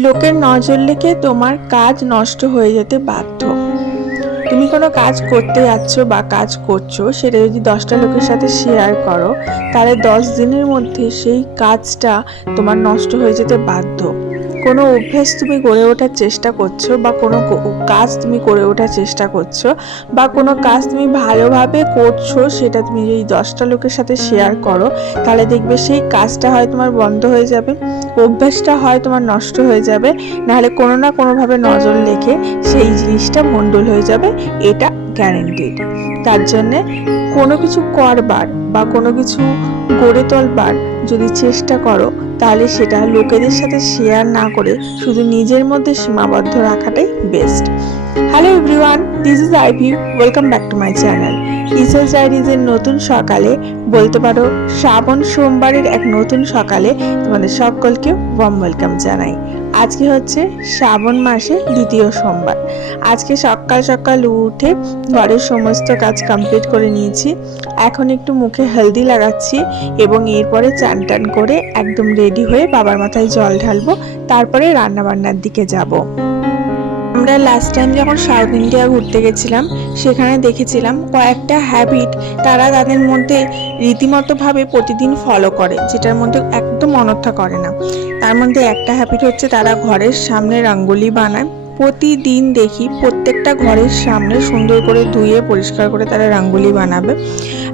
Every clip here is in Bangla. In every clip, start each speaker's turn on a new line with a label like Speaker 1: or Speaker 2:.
Speaker 1: লোকের নজর লেগে তোমার কাজ নষ্ট হয়ে যেতে বাধ্য। তুমি কোনো কাজ করতে যাচ্ছ বা কাজ করছ, সেটা যদি দশটা লোকের সাথে শেয়ার করো, তাহলে দশ দিনের মধ্যে সেই কাজটা তোমার নষ্ট হয়ে যেতে বাধ্য। কোনো অভ্যেস তুমি গড়ে ওঠার চেষ্টা করছ বা কোনো কাজ তুমি করে ওঠার চেষ্টা করছ বা কোনো কাজ তুমি ভালোভাবে করছ সেটা তুমি যদি দশটা লোকের সাথে শেয়ার করো, তাহলে দেখবে সেই কাজটা হয় তোমার বন্ধ হয়ে যাবে, অভ্যেসটা হয় তোমার নষ্ট হয়ে যাবে, নাহলে কোনো না কোনোভাবে নজর লেখে সেই জিনিসটা মণ্ডল হয়ে যাবে, এটা গ্যারেন্টিড তার জন্যে কোনো কিছু করবার বা কোনো কিছু গড়ে তোলবার যদি চেষ্টা করো, তাহলে সেটা লোকেদের সাথে শেয়ার না করে শুধু নিজের মধ্যে সীমাবদ্ধ রাখাটাই best hello everyone this is Ivy welcome back to my channel easel ডায়েরিজের নতুন সকালে বলতে পারো, শ্রাবণ সোমবারের এক নতুন সকালে তোমাদের সকলকে ওয়ার্ম ওয়েলকাম জানাই। আজকে হচ্ছে শ্রাবণ মাসে দ্বিতীয় সোমবার। আজকে সকাল সকাল উঠে ঘরের সমস্ত কাজ কমপ্লিট করে নিয়েছি। এখন একটু মুখে হেলদি লাগাচ্ছি এবং এরপরে চান টান করে একদম রেডি হয়ে বাবার মাথায় জল ঢালবো, তারপরে রান্নাবান্নার দিকে যাব। আমরা লাস্ট টাইম যখন সাউথ ইন্ডিয়া ঘুরতে গেছিলাম, সেখানে দেখেছিলাম কয়েকটা হ্যাবিট তারা তাদের মধ্যে রীতিমতোভাবে প্রতিদিন ফলো করে, যেটার মধ্যে একদম অনর্থা করে না। তার মধ্যে একটা হ্যাবিট হচ্ছে তারা ঘরের সামনে রঙ্গোলি বানায়। প্রতিদিন দেখি প্রত্যেকটা ঘরের সামনে সুন্দর করে ধুয়ে পরিষ্কার করে তারা রঙ্গোলি বানাবে।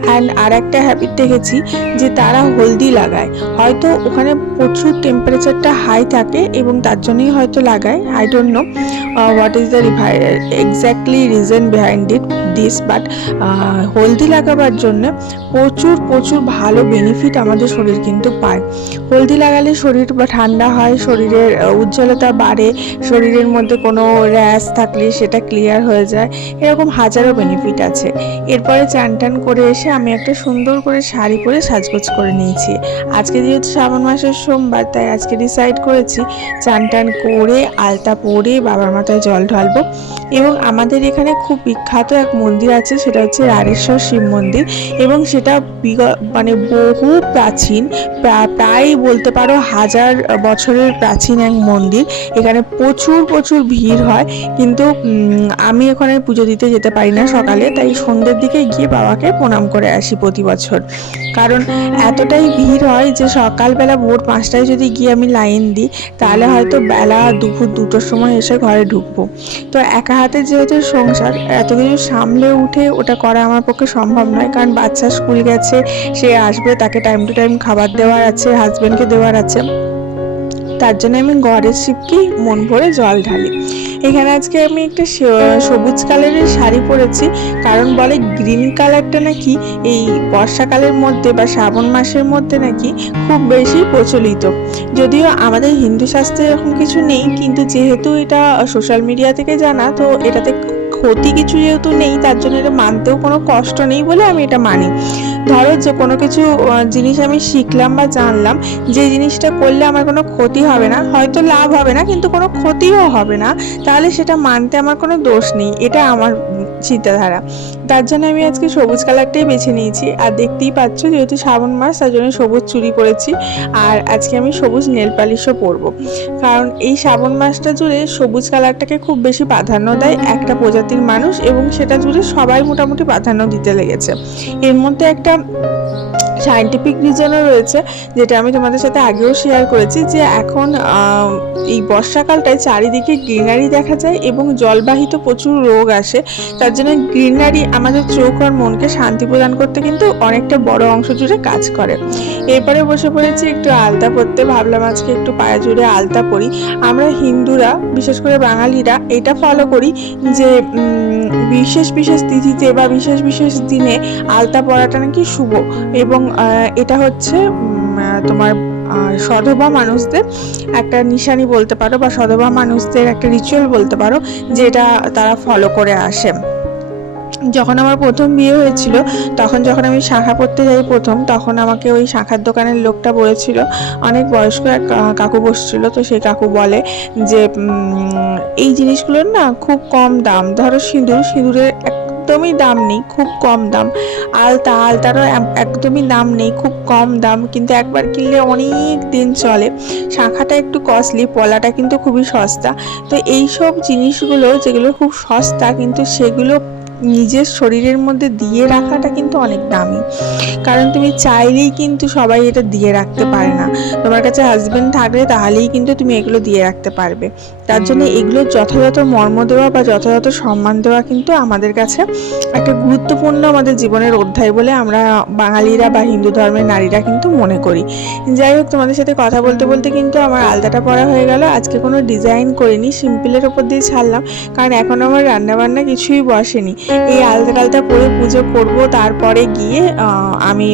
Speaker 1: অ্যান্ড আর একটা হ্যাবিট দেখেছি যে তারা হলদি লাগায়। হয়তো ওখানে প্রচুর টেম্পারেচারটা হাই থাকে এবং তার জন্যই হয়তো লাগায়। I don't know what is the exactly reason behind it this but হলদি লাগাবার জন্য প্রচুর প্রচুর ভালো বেনিফিট আমাদের শরীর কিন্তু পায়। হলদি লাগালে শরীর বা ঠান্ডা হয়, শরীরের উজ্জ্বলতা বাড়ে, শরীরের মধ্যে কোনো র্যাশ থাকলে সেটা ক্লিয়ার হয়ে যায়। এরকম হাজারো বেনিফিট আছে। এরপরে চান টান করে এসে আমি একটা সুন্দর করে শাড়ি পরে সাজগোজ করে নিয়েছি। আজকে যেহেতু শ্রাবণ মাসের সোমবার, তাই আজকে ডিসাইড করেছি চান টান করে, আলতা পরে বাবার মাথায় জল ঢালবো। এবং আমাদের এখানে খুব বিখ্যাত এক মন্দির আছে, সেটা হচ্ছে রাড়েশ্বর শিব মন্দির। এবং সেটা মানে বহু প্রাচীন, প্রা- প্রায় বলতে পারো হাজার বছরের প্রাচীন এক মন্দির। এখানে প্রচুর প্রচুর ভিড় হয়। কিন্তু আমি ওখানে পুজো দিতে যেতে পারি না সকালে, তাই সন্ধ্যের দিকে গিয়ে বাবাকে প্রণাম করে আসি প্রতি বছর। কারণ এতটাই ভিড় হয় যে সকালবেলা ভোর পাঁচটায় যদি গিয়ে আমি লাইন দিই, তাহলে হয়তো বেলা দুপুর দুটোর সময় এসে ঘরে ঢুকবো। তো একা হাতে যেহেতু সংসার এত কিছু সামলে উঠে ওটা করা আমার পক্ষে সম্ভব নয়। কারণ বাচ্চা স্কুল গেছে, সে আসবে, তাকে টাইম টু টাইম খাবার দেওয়ার আছে হাজব্যান্ডকে দেওয়ার আছে। তার জন্য আমি ঘরের শিবকেই মন ভরে জল ঢালি। এখানে আজকে আমি একটা সবুজ কালারের শাড়ি পরেছি। কারণ বলে গ্রিন কালারটা নাকি এই বর্ষাকালের মধ্যে বা শ্রাবণ মাসের মধ্যে নাকি খুব বেশি প্রচলিত। যদিও আমাদের হিন্দু শাস্ত্রে এরকম কিছু নেই, কিন্তু যেহেতু এটা সোশ্যাল মিডিয়া থেকে জানা, তো এটাতে ক্ষতি কিছু যেহেতু নেই, তার জন্য এটা মানতেও কোনো কষ্ট নেই বলে আমি এটা মানি। ধরো যে কোনো কিছু জিনিস আমি শিখলাম বা জানলাম, যে জিনিসটা করলে আমার কোনো ক্ষতি হবে না, হয়তো লাভ হবে না, কিন্তু কোনো ক্ষতিও হবে না, তাহলে সেটা মানতে আমার কোনো দোষ নেই, এটা আমার চিন্তাধারা। তার জন্য আমি আজকে সবুজ কালারটাই বেছে নিয়েছি। আর দেখতেই পাচ্ছ যেহেতু শ্রাবণ মাস, তার জন্য সবুজ চুরি পরেছি। আর আজকে আমি সবুজ নেল পালিশও পরবো। কারণ এই শ্রাবণ মাসটা জুড়ে সবুজ কালারটাকে খুব বেশি প্রাধান্য দেয় একটা প্রজাতির মানুষ এবং সেটা জুড়ে সবাই মোটামুটি প্রাধান্য দিতে লেগেছে। এর মধ্যে একটা সায়েন্টিফিক রিজনও রয়েছে, যেটা আমি তোমাদের সাথে আগেও শেয়ার করেছি যে এখন এই বর্ষাকালটায় চারিদিকে গ্রিনারি দেখা যায় এবং জলবাহিত প্রচুর রোগ আসে। তার জন্য গ্রিনারি আমাদের চোখ আর মনকে শান্তি প্রদান করতে কিন্তু অনেকটা বড় অংশ জুড়ে কাজ করে। এরপরে বসে পড়েছি একটু আলতা পরতে, ভাবলাম আজকে একটু পায়ে জুড়ে আলতা পরি। আমরা হিন্দুরা, বিশেষ করে বাঙালিরা, এটা ফলো করি যে বিশেষ বিশেষ তিথিতে বা বিশেষ বিশেষ দিনে আলতা পরাটা নাকি শুভ এবং এটা হচ্ছে তোমার সধবা মানুষদের একটা নিশানি বলতে পারো বা সধবা মানুষদের একটা রিচুয়াল বলতে পারো, যেটা তারা ফলো করে আসে। যখন আমার প্রথম বিয়ে হয়েছিল, তখন যখন আমি শাখা পড়তে যাই প্রথম, তখন আমাকে ওই শাখার দোকানের লোকটা বলেছিল, অনেক বয়স্ক এক কাকু বসছিল, তো সেই কাকু বলে যে এই জিনিসগুলোর না খুব কম দাম। ধরো সিঁদুর, সিঁদুরের এক একদমই দাম নেই, খুব কম দাম। আলতা, আলতারও একদমই দাম নেই, খুব কম দাম। কিন্তু একবার কিনলে অনেক দিন চলে। শাঁখাটা একটু কস্টলি, পলাটা কিন্তু খুবই সস্তা। তো এই সব জিনিসগুলো, যেগুলো খুব সস্তা, কিন্তু সেগুলো নিজের শরীরের মধ্যে দিয়ে রাখাটা কিন্তু অনেক দামি। কারণ তুমি চাইলেই কিন্তু সবাই এটা দিয়ে রাখতে পারে না। তোমার কাছে হাজব্যান্ড থাকলে তাহলেই কিন্তু তুমি এগুলো দিয়ে রাখতে পারবে। তার জন্য এগুলো যথাযথ মর্ম দেওয়া বা যথাযথ সম্মান দেওয়া কিন্তু আমাদের কাছে একটা গুরুত্বপূর্ণ আমাদের জীবনের অধ্যায় বলে আমরা বাঙালিরা বা হিন্দু ধর্মের নারীরা কিন্তু মনে করি। যাই হোক, তোমাদের সাথে কথা বলতে বলতে কিন্তু আমার আলতাটা পরা হয়ে গেল। আজকে কোনো ডিজাইন করিনি, সিম্পলের ওপর দিয়ে ছাড়লাম, কারণ এখন আমার রান্নাবান্না কিছুই বসেনি। এই আলতা টালতা পরে পুজো করব, তারপরে গিয়ে আমি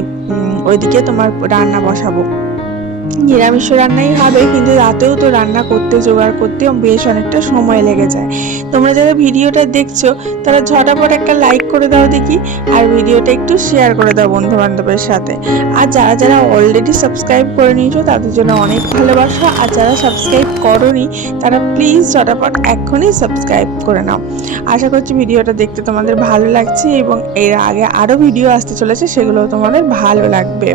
Speaker 1: ওইদিকে তোমার রান্না বসাবো। নিরামিষ রান্নাই হবে, কিন্তু রাতেও তো রান্না করতে, জোগাড় করতে বেশ অনেকটা সময় লেগে যায়। তোমরা যারা ভিডিওটা দেখছ, তারা ঝটাপট একটা লাইক করে দাও দেখি, আর ভিডিওটা একটু শেয়ার করে দাও বন্ধু বান্ধবের সাথে। আর যারা যারা অলরেডি সাবস্ক্রাইব করে নিয়েছো, তাদের জন্য অনেক ভালোবাসা। আর যারা সাবস্ক্রাইব করনি, তারা প্লিজ ঝটাপট এক্ষুনি সাবস্ক্রাইব করে নাও। আশা করছি ভিডিওটা দেখতে তোমাদের ভালো লাগছে এবং এর আগে আরও ভিডিও আসতে চলেছে সেগুলো তোমাদের ভালো লাগবে।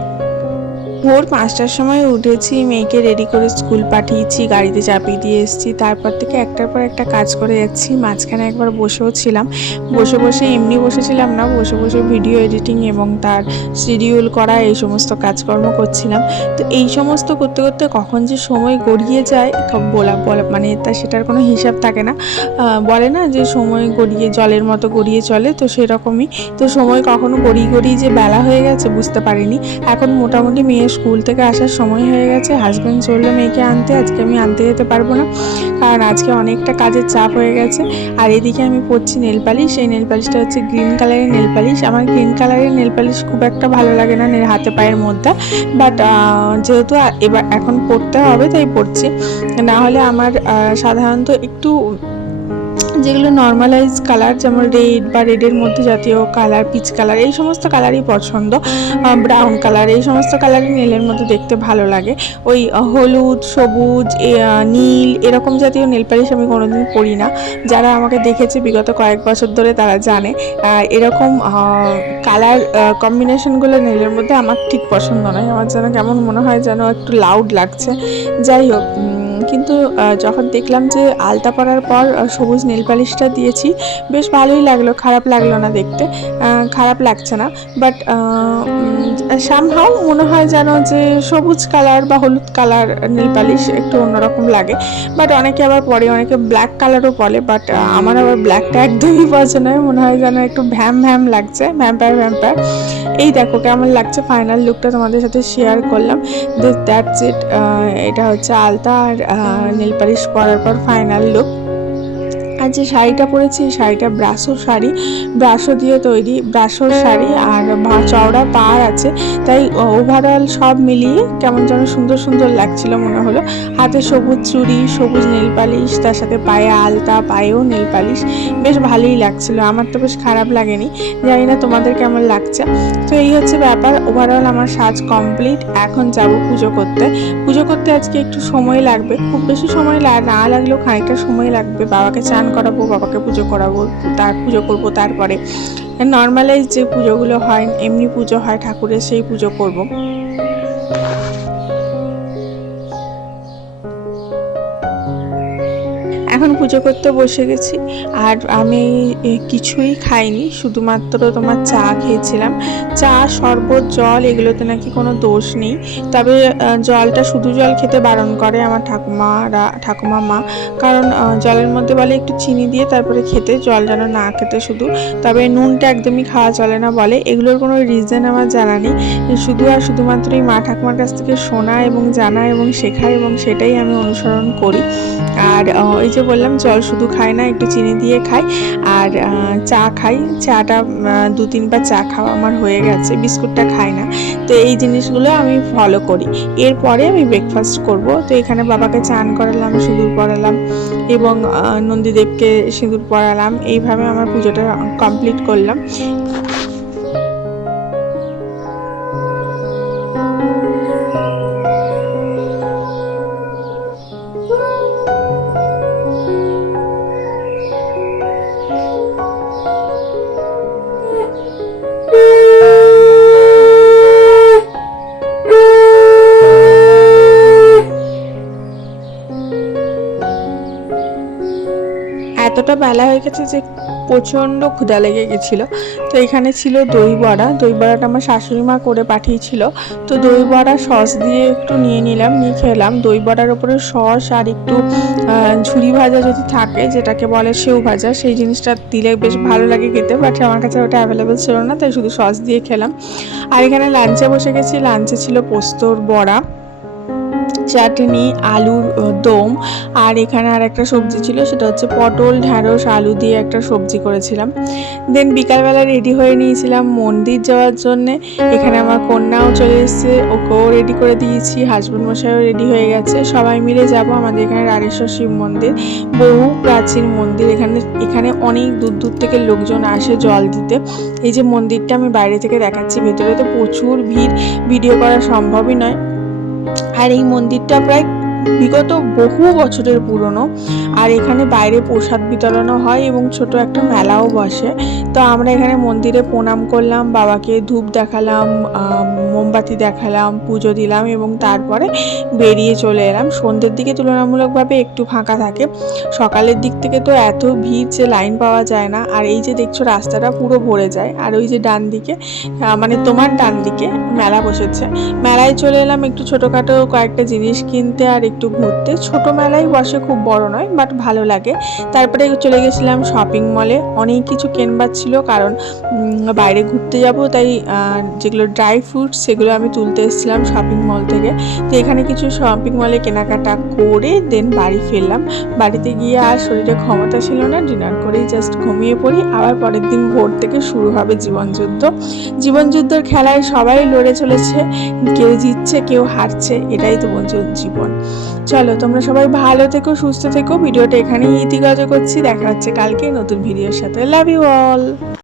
Speaker 1: ভোর পাঁচটার সময় উঠেছি, মেয়েকে রেডি করে স্কুল পাঠিয়েছি, গাড়িতে চাপিয়ে দিয়ে এসেছি। তারপর থেকে একটার পর একটা কাজ করে যাচ্ছি। মাঝখানে একবার বসেও ছিলাম। বসে বসে এমনি বসেছিলাম না, বসে বসে ভিডিও এডিটিং এবং তার শিডিউল করা এই সমস্ত কাজকর্ম করছিলাম। তো এই সমস্ত করতে করতে কখন যে সময় গড়িয়ে যায় বলা বলা মানে তা সেটার কোনো হিসাব থাকে না। বলে না যে সময় গড়িয়ে, জলের মতো গড়িয়ে চলে, তো সেরকমই। তো সময় কখনো গড়িয়ে গড়িয়ে যে বেলা হয়ে গেছে বুঝতে পারিনি। এখন মোটামুটি মেয়ে স্কুল থেকে আসার সময় হয়ে গেছে। হাজব্যান্ড চলল মেয়েকে আনতে। আজকে আমি আনতে যেতে পারব না। কারণ আজকে অনেকটা কাজের চাপ হয়ে গেছে। আর এদিকে আমি পরছি নেল পালিশ এই নেল পালিশটা হচ্ছে গ্রিন কালারের নেল পালিশ আমার গ্রিন কালারের নেল পালিশ খুব একটা ভালো লাগে না নে- হাতে পায়ের মধ্যে। বাট যেহেতু এবার এখন পড়তে হবে, তাই পড়ছি না হলে আমার সাধারণত একটু যেগুলো নর্মালাইজ কালার যেমন রেড বা রেডের মধ্যে জাতীয় কালার পিচ কালার এই সমস্ত কালারই পছন্দ। ব্রাউন কালার এই সমস্ত কালারই নীলের মধ্যে দেখতে ভালো লাগে। ওই হলুদ, সবুজ নীল, এরকম জাতীয় নেল পালিশ আমি কোনোদিন পরি না। যারা আমাকে দেখেছে বিগত কয়েক বছর ধরে তারা জানে এরকম কালার কম্বিনেশনগুলো নীলের মধ্যে আমার ঠিক পছন্দ নয়। আমার যেন কেমন মনে হয় যেন একটু লাউড লাগছে। যাই হোক কিন্তু যখন দেখলাম যে আলতা পরার পর সবুজ নীল পালিশটা দিয়েছি, বেশ ভালোই লাগল, খারাপ লাগল না দেখতে। খারাপ লাগছে না বাট সামহাও মনে হয় যেন যে সবুজ কালার বা হলুদ কালার নীল পালিশ একটু অন্যরকম লাগে। বাট অনেকে আবার পরে, অনেকে ব্ল্যাক কালারও বলে বাট আমার আবার ব্ল্যাকটা একদমই পছন্দ নয়, মনে হয় যেন একটু ভ্যাম ভ্যাম লাগছে ভ্যাম্পায়ার ভ্যাম্পায়ার এই দেখো কেমন লাগছে ফাইনাল লুকটা তোমাদের সাথে শেয়ার করলাম। দ্যাটস ইট এটা হচ্ছে আলতা আর নীল পালিশ করার পর ফাইনাল লুক আর যে শাড়িটা পরেছি, এই শাড়িটা ব্রাসো শাড়ি, ব্রাসো দিয়ে তৈরি ব্রাসোর শাড়ি আর চওড়া পাড় আছে। তাই ওভারঅল সব মিলিয়ে কেমন যেন সুন্দর সুন্দর লাগছিল মনে হলো। হাতে সবুজ চুড়ি, সবুজ নীল পালিশ, তার সাথে পায়ে আলতা, পায়েও নীল পালিশ। বেশ ভালোই লাগছিল, আমার তো বেশ খারাপ লাগেনি, জানি না তোমাদের কেমন লাগছে। তো এই হচ্ছে ব্যাপার ওভারঅল আমার সাজ কমপ্লিট এখন যাব পুজো করতে। পুজো করতে আজকে একটু সময় লাগবে, খুব বেশি সময় না লাগলেও খানিকটা সময় লাগবে বাবাকে চান করাবো, বাবাকে পুজো করাবো, তার পুজো করব তারপরে। নর্মালাইজ যে পুজোগুলো হয়, এমনি পুজো হয় ঠাকুরের, সেই পুজো করব। এখন পুজো করতে বসে গেছি। আর আমি কিছুই খাইনি, শুধুমাত্র তোমার চা খেয়েছিলাম। চা, শরবত, জল, এগুলোতে নাকি কোনো দোষ নেই। তবে জলটা শুধু জল খেতে বারণ করে আমার ঠাকুমারা ঠাকুমা মা। কারণ জলের মধ্যে বলে একটু চিনি দিয়ে তারপরে খেতে, জল যেন না খেতে শুধু। তবে নুনটা একদমই খাওয়া চলে না বলে, এগুলোর কোনো রিজন আমার জানা নেই। শুধু আর শুধুমাত্রই মা ঠাকুমার কাছ থেকে শোনা এবং জানা এবং শেখা এবং সেটাই আমি অনুসরণ করি। আর ওই যে বললাম জল শুধু খাই না, একটু চিনি দিয়ে খাই। আর চা খাই। চাটা দু তিনবার চা খাওয়া আমার হয়ে গেছে, বিস্কুটটা খাই না। তো এই জিনিসগুলো আমি ফলো করি। এরপরে আমি ব্রেকফাস্ট করব। তো এখানে বাবাকে চান করালাম, সিঁদুর পরালাম এবং নন্দীদেবকে সিঁদুর পরালাম। এইভাবে আমার পুজোটা কমপ্লিট করলাম। বেলা হয়ে গেছে যে প্রচণ্ড ক্ষুধা লেগে গেছিল। তো এখানে ছিল দই বড়া দই বড়াটা আমার শাশুড়ি মা করে পাঠিয়েছিল। তো দই বড়া সস দিয়ে একটু নিয়ে নিলাম, নিয়ে খেলাম। দই বড়ার ওপরে সস আর একটু ঝুরি ভাজা যদি থাকে, যেটাকে বলে সেউ ভাজা, সেই জিনিসটা দিলে বেশ ভালো লাগে খেতে। বাট আমার কাছে ওটা অ্যাভেলেবেল ছিল না, তাই শুধু সস দিয়ে খেলাম। আর এখানে লাঞ্চে বসে গেছি। লাঞ্চে ছিল পোস্তর বড়া। চাটনি, আলুর দম। আর এখানে আর একটা সবজি ছিল, সেটা হচ্ছে পটল, ঢ্যাঁড়স, আলু দিয়ে একটা সবজি করেছিলাম। দেন বিকালবেলা রেডি হয়ে নিয়েছিলাম মন্দির যাওয়ার জন্যে। এখানে আমার কন্যাও চলে এসেছে, ওকেও রেডি করে দিয়েছি হাজব্যান্ড মশাইও রেডি হয়ে গেছে। সবাই মিলে যাব আমাদের এখানে রাড়েশ্বর শিব মন্দির। বহু প্রাচীন মন্দির এখানে এখানে অনেক দূর দূর থেকে লোকজন আসে জল দিতে। এই যে মন্দিরটা আমি বাইরে থেকে দেখাচ্ছি, ভেতরে তো প্রচুর ভিড়। ভিডিও করা সম্ভবই নয়। আর এই মন্দিরটা প্রায় বিগত বহু বছরের পুরনো। আর এখানে বাইরে প্রসাদ বিতরণও হয় এবং ছোট একটা মেলাও বসে। তো আমরা এখানে মন্দিরে প্রণাম করলাম, বাবাকে ধূপ দেখালাম মোমবাতি দেখালাম, পুজো দিলাম এবং তারপরে বেরিয়ে চলে এলাম। সন্ধ্যের দিকে তুলনামূলকভাবে একটু ফাঁকা থাকে। সকালের দিক থেকে তো এত ভিড় যে লাইন পাওয়া যায় না। আর এই যে দেখছ রাস্তাটা পুরো ভরে যায়। আর ওই যে ডান দিকে মানে তোমার ডান দিকে মেলা বসেছে। মেলায় চলে এলাম একটু ছোটোখাটো কয়েকটা জিনিস কিনতে আর একটু ঘুরতে। ছোট মেলাই বসে খুব বড় নয় বাট ভালো লাগে। তারপরে চলে গেছিলাম শপিং মলে অনেক কিছু কেনবার ছিল, কারণ বাইরে ঘুরতে যাব, তাই যেগুলো ড্রাই ফ্রুটস সেগুলো আমি তুলতে এসেছিলাম শপিং মল থেকে। তো এখানে কিছু শপিং মলে কেনাকাটা করে দেন বাড়ি ফিরলাম। বাড়িতে গিয়ে আর শরীরে ক্ষমতা ছিল না ডিনার করেই জাস্ট ঘুমিয়ে পড়ি। আবার পরের দিন ভোর থেকে শুরু হবে জীবনযুদ্ধ। জীবনযুদ্ধর খেলায় সবাই লড়ে চলেছে। কেউ জিতছে, কেউ হারছে, এটাই তো বঞ্চন জীবন। চলো, তোমরা সবাই ভালো থেকো, সুস্থ থেকো। ভিডিওটা এখানেই ইতিগত করছি। দেখা হচ্ছে কালকে নতুন ভিডিওর সাথে। Love you all